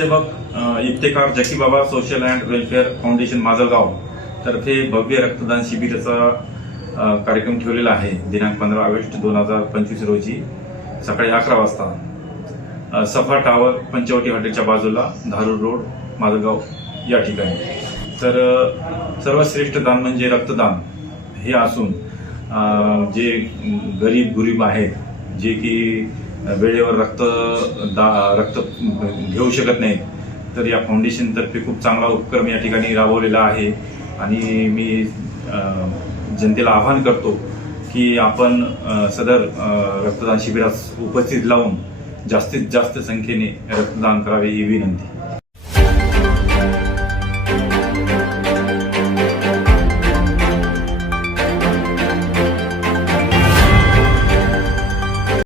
समाजसेवक Iftekhar Zakibaba social and welfare foundation Majalgaon तर्फे भव्य रक्तदान शिबिराचा कार्यक्रम ठेवलेला आहे दिनांक 15 ऑगस्ट 2025 रोजी सकाळी 11 वाजता सफा टावर पंचवटी हॉटेलच्या बाजूला धारूर रोड माजलगाव या ठिकाणी। तर सर्वश्रेष्ठ दान म्हणजे रक्तदान हे असून जे गरीब आहेत जे की वेळेवर रक्त घेऊ शकत नाहीत, तर या फाउंडेशन तर्फे खूप चांगला उपक्रम या ठिकाणी राबवलेला आहे। आणि मी जनतेला आवाहन करतो की आपण सदर रक्तदान शिबिरास उपस्थित लावून जास्तीत जास्त संख्येने रक्तदान करावे ही विनंती।